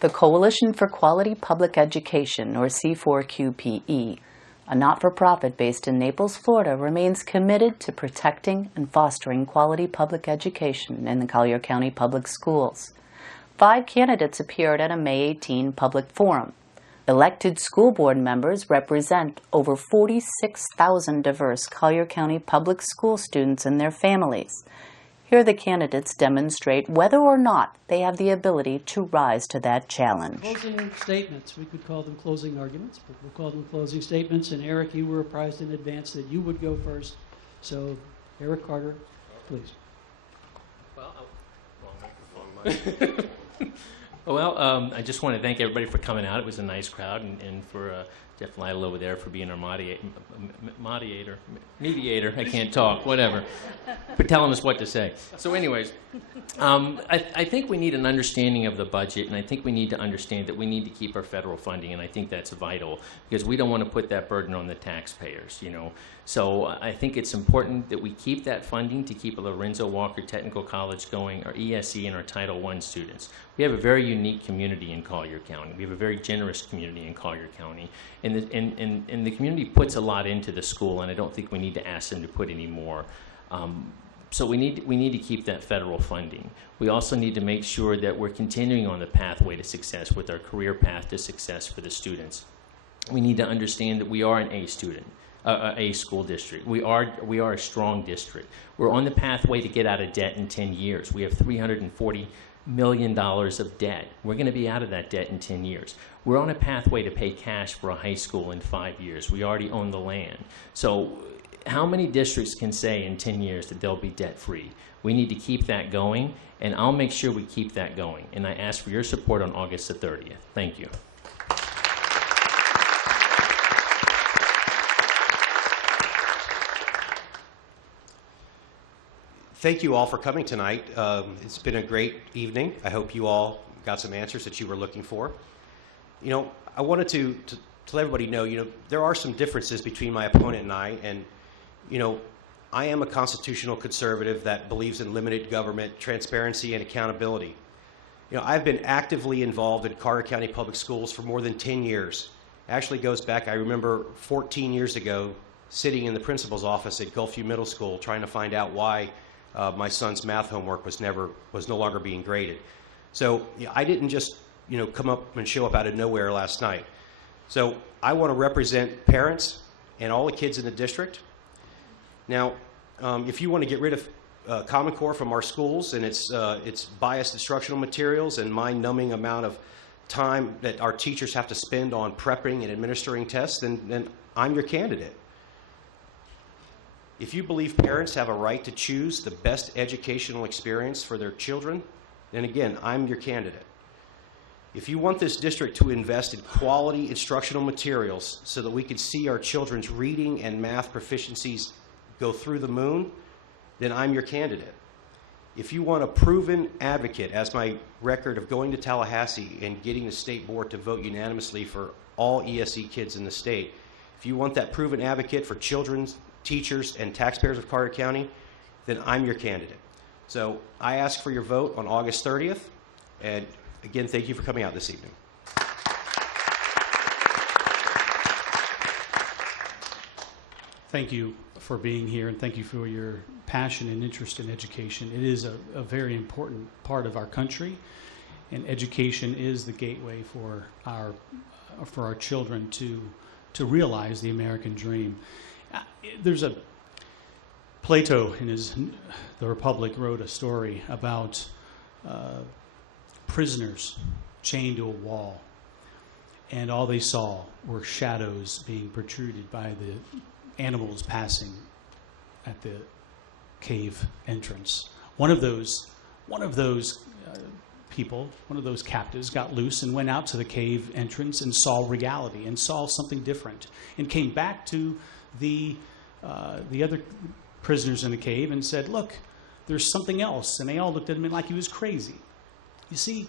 The Coalition for Quality Public Education, or C4QPE, a not-for-profit based in Naples, Florida, remains committed to protecting and fostering quality public education in the Collier County Public Schools. 5 candidates appeared at a May 18 public forum. Elected school board members represent over 46,000 diverse Collier County public school students and their families. Here the candidates demonstrate whether or not they have the ability to rise to that challenge. Closing statements. We could call them closing arguments, but we'll call them closing statements. And Eric, you were apprised in advance that you would go first. So, Eric Carter, please. Well, I just want to thank everybody for coming out. It was a nice crowd, and for Jeff Lytle over there for being our mediator, I can't talk, whatever, for telling us what to say. So anyways, I think we need an understanding of the budget, and I think we need to understand that we need to keep our federal funding, and I think that's vital, because we don't want to put that burden on the taxpayers, you know. So I think it's important that we keep that funding to keep Lorenzo Walker Technical College going, our ESE, and our Title I students. We have a very unique community in Collier County. We have a very generous community in Collier County. And the community puts a lot into the school, and I don't think we need to ask them to put any more. So we need to keep that federal funding. We also need to make sure that we're continuing on the pathway to success with our career path to success for the students. We need to understand that we are an A student. A school district. We are a strong district. We're on the pathway to get out of debt in 10 years. We have $340 million of debt. We're going to be out of that debt in 10 years. We're on a pathway to pay cash for a high school in 5 years. We already own the land. So how many districts can say in 10 years that they'll be debt-free? We need to keep that going, and I'll make sure we keep that going. And I ask for your support on August the 30th. Thank you. Thank you all for coming tonight. It's been a great evening. I hope you all got some answers that you were looking for. You know, I wanted to let everybody know, you know, there are some differences between my opponent and I, and, you know, I am a constitutional conservative that believes in limited government, transparency, and accountability. You know, I've been actively involved in Collier County Public Schools for more than 10 years. It actually goes back, I remember 14 years ago, sitting in the principal's office at Gulfview Middle School trying to find out why my son's math homework was no longer being graded. So I didn't just, you know, come up and show up out of nowhere last night. So I want to represent parents and all the kids in the district. Now, if you want to get rid of Common Core from our schools and its biased instructional materials and mind-numbing amount of time that our teachers have to spend on prepping and administering tests, then I'm your candidate. If you believe parents have a right to choose the best educational experience for their children, then again, I'm your candidate. If you want this district to invest in quality instructional materials so that we can see our children's reading and math proficiencies go through the moon, then I'm your candidate. If you want a proven advocate, as my record of going to Tallahassee and getting the state board to vote unanimously for all ESE kids in the state, if you want that proven advocate for children's teachers and taxpayers of Collier County, then I'm your candidate. So I ask for your vote on August 30th, and again, thank you for coming out this evening. Thank you for being here, and thank you for your passion and interest in education. It is a very important part of our country, and education is the gateway for our children to realize the American dream. There's Plato in The Republic wrote a story about prisoners chained to a wall, and all they saw were shadows being protruded by the animals passing at the cave entrance. One of those people, one of those captives, got loose and went out to the cave entrance and saw reality and saw something different, and came back to the other prisoners in the cave and said, "Look, there's something else." And they all looked at him like he was crazy. You see,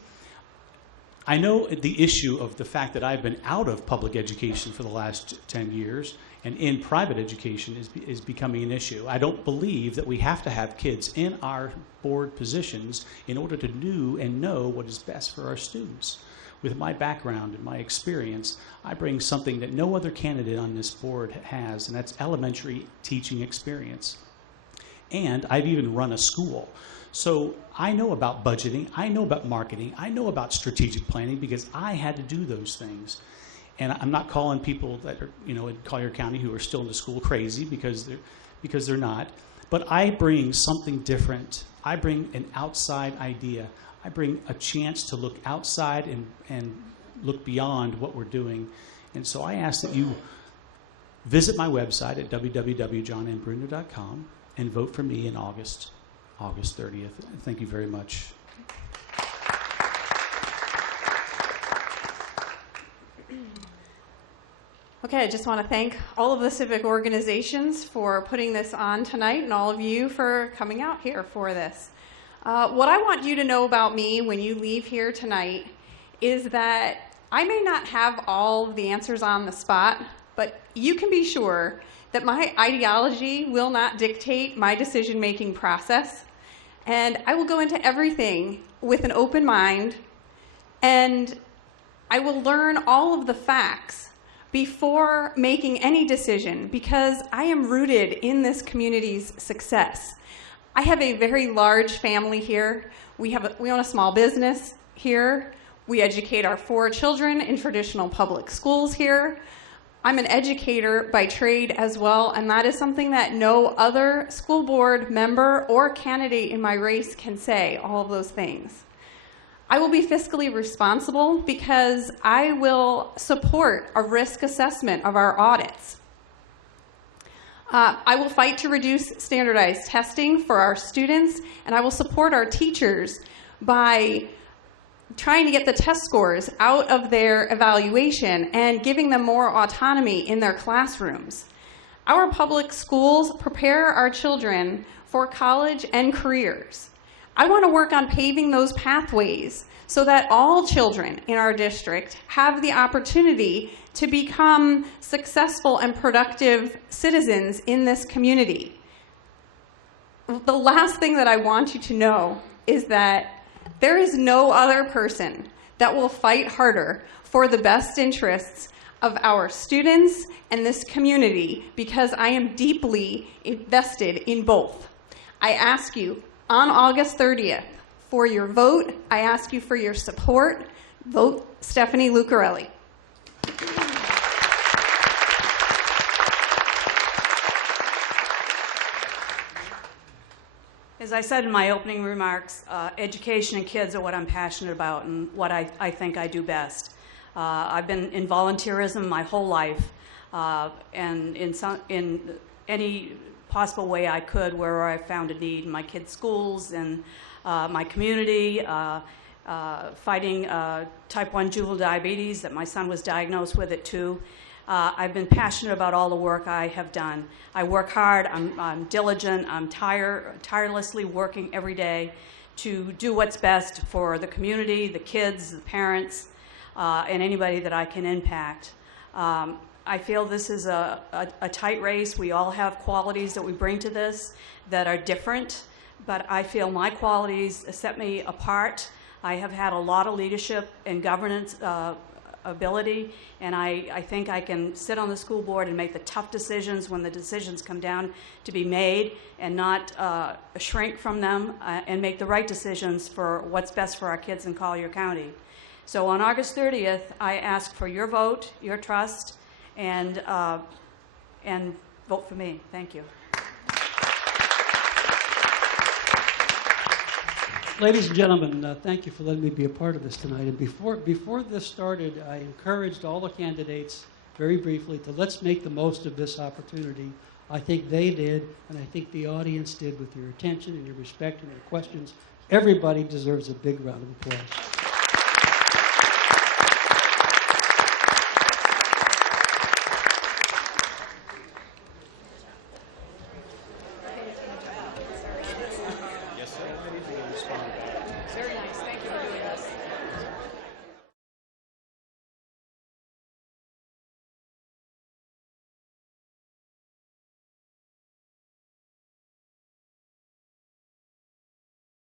I know the issue of the fact that I've been out of public education for the last 10 years and in private education is becoming an issue. I don't believe that we have to have kids in our board positions in order to do and know what is best for our students. with my background and my experience, I bring something that no other candidate on this board has, and that's elementary teaching experience. And I've even run a school. So I know about budgeting, I know about marketing, I know about strategic planning because I had to do those things. And I'm not calling people that are, in Collier County who are still in the school crazy because they're not. But I bring something different. I bring an outside idea. I bring a chance to look outside and look beyond what we're doing. And so I ask that you visit my website at www.johnmbruno.com and vote for me in August 30th. Thank you very much. Okay, I just want to thank all of the civic organizations for putting this on tonight and all of you for coming out here for this. What I want you to know about me when you leave here tonight is that I may not have all of the answers on the spot, but you can be sure that my ideology will not dictate my decision-making process. And I will go into everything with an open mind, and I will learn all of the facts before making any decision because I am rooted in this community's success. I have a very large family here. We own a small business here. We educate our 4 children in traditional public schools here. I'm an educator by trade as well, and that is something that no other school board member or candidate in my race can say, all of those things. I will be fiscally responsible because I will support a risk assessment of our audits. I will fight to reduce standardized testing for our students, and I will support our teachers by trying to get the test scores out of their evaluation and giving them more autonomy in their classrooms. Our public schools prepare our children for college and careers. I want to work on paving those pathways so that all children in our district have the opportunity to become successful and productive citizens in this community. The last thing that I want you to know is that there is no other person that will fight harder for the best interests of our students and this community because I am deeply invested in both. I ask you on August 30th for your vote. I ask you for your support. Vote Stephanie Lucarelli. As I said in my opening remarks, education and kids are what I'm passionate about and what I think I do best. I've been in volunteerism my whole life, and in any possible way I could where I found a need in my kids' schools and my community, fighting type 1 juvenile diabetes that my son was diagnosed with at 2. I've been passionate about all the work I have done. I work hard, I'm diligent, I'm tirelessly working every day to do what's best for the community, the kids, the parents, and anybody that I can impact. I feel this is a tight race. We all have qualities that we bring to this that are different, but I feel my qualities set me apart. I have had a lot of leadership and governance ability, and I think I can sit on the school board and make the tough decisions when the decisions come down to be made and not shrink from them and make the right decisions for what's best for our kids in Collier County. So on August 30th, I ask for your vote, your trust, and vote for me. Thank you. Ladies and gentlemen, thank you for letting me be a part of this tonight. And before this started, I encouraged all the candidates very briefly to let's make the most of this opportunity. I think they did, and I think the audience did with your attention and your respect and your questions. Everybody deserves a big round of applause.